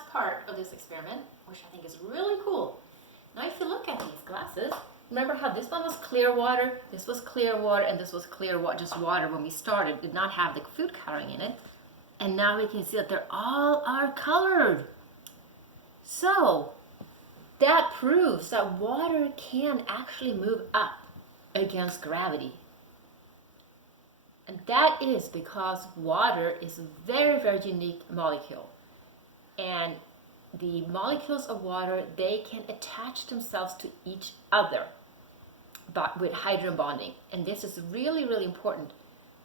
last part of this experiment, which I think is really cool. Now if you look at these glasses, remember how this one was clear water, this was clear water, and this was clear water, just water when we started, did not have the food coloring in it. And now we can see that they're all are colored. So that proves that water can actually move up against gravity. And that is because water is a very, very unique molecule. And the molecules of water, they can attach themselves to each other but with hydrogen bonding. And this is really, really important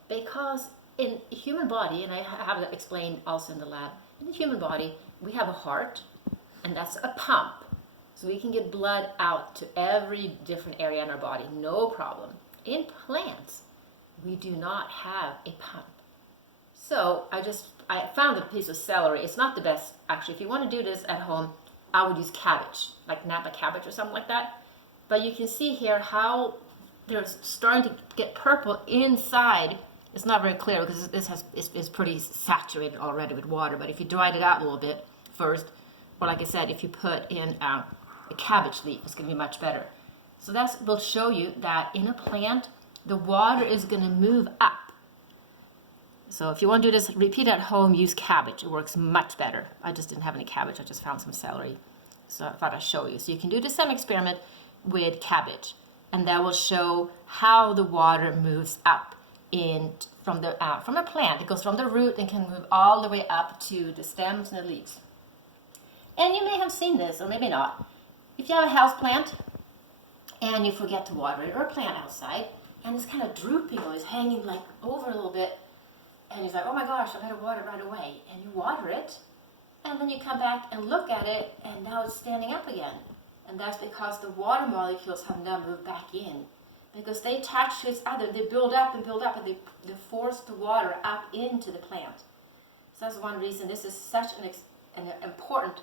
because in the human body, and I have that explained also in the lab, in the human body, we have a heart, and that's a pump. So we can get blood out to every different area in our body, no problem. In plants, we do not have a pump. So I found a piece of celery. It's not the best, actually. If you want to do this at home, I would use cabbage, like Napa cabbage or something like that. But you can see here how they're starting to get purple inside. It's not very clear because it's pretty saturated already with water. But if you dried it out a little bit first, or like I said, if you put in a cabbage leaf, it's going to be much better. So that will show you that in a plant, the water is going to move up. So if you want to do this, repeat at home, use cabbage. It works much better. I just didn't have any cabbage. I just found some celery. So I thought I'd show you. So you can do the same experiment with cabbage, and that will show how the water moves up from a plant. It goes from the root and can move all the way up to the stems and the leaves. And you may have seen this, or maybe not. If you have a house plant and you forget to water it, or a plant outside, and it's kind of drooping or it's hanging like over a little bit, and you're like, oh my gosh, I better water it right away. And you water it, and then you come back and look at it, and now it's standing up again. And that's because the water molecules have now moved back in. Because they attach to each other, they build up, and they force the water up into the plant. So that's one reason this is such an important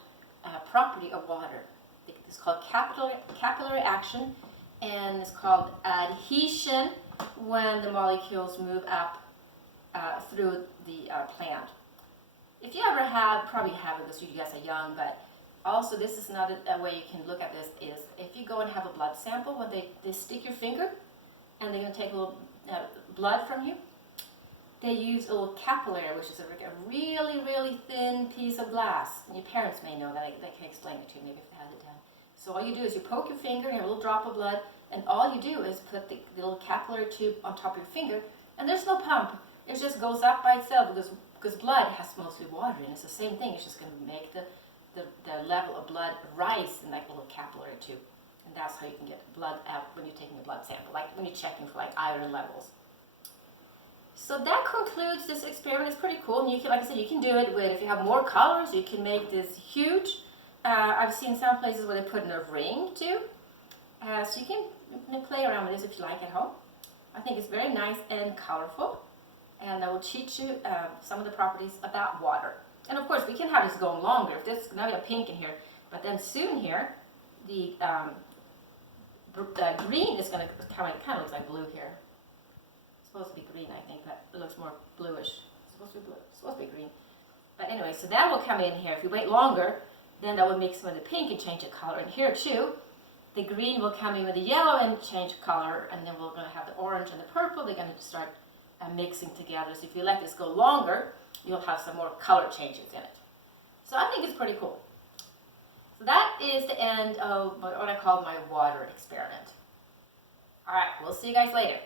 property of water. It's called capillary action, and it's called adhesion when the molecules move up through the plant. If you ever have, probably haven't because you guys are young, but also this is another way you can look at this is if you go and have a blood sample, when they stick your finger and they're going to take a little blood from you, they use a little capillary, which is a really, really thin piece of glass. And your parents may know that. They can explain it to you maybe if they have it down. So all you do is you poke your finger and you have a little drop of blood, and all you do is put the little capillary tube on top of your finger, and there's no pump. It just goes up by itself because blood has mostly water in it. It's the same thing. It's just going to make the level of blood rise in that little capillary tube. And that's how you can get blood out when you're taking a blood sample, like when you're checking for like iron levels. So that concludes this experiment. It's pretty cool. And you can, like I said, you can do it with, if you have more colors, you can make this huge. I've seen some places where they put in a ring too. So you can play around with this if you like at home. I think it's very nice and colorful. And I will teach you some of the properties about water. And of course, we can have this going longer. If this, now we have pink in here, but then soon here, the green is going to come. It kind of looks like blue here. It's supposed to be green, I think, but it looks more bluish. It's supposed to be blue. It's supposed to be green. But anyway, so that will come in here. If you wait longer, then that will mix with the pink and change the color. And here too, the green will come in with the yellow and change color. And then we're going to have the orange and the purple. They're going to start mixing together. So if you let this go longer, you'll have some more color changes in it. So I think it's pretty cool. So that is the end of what I call my water experiment. All right, we'll see you guys later.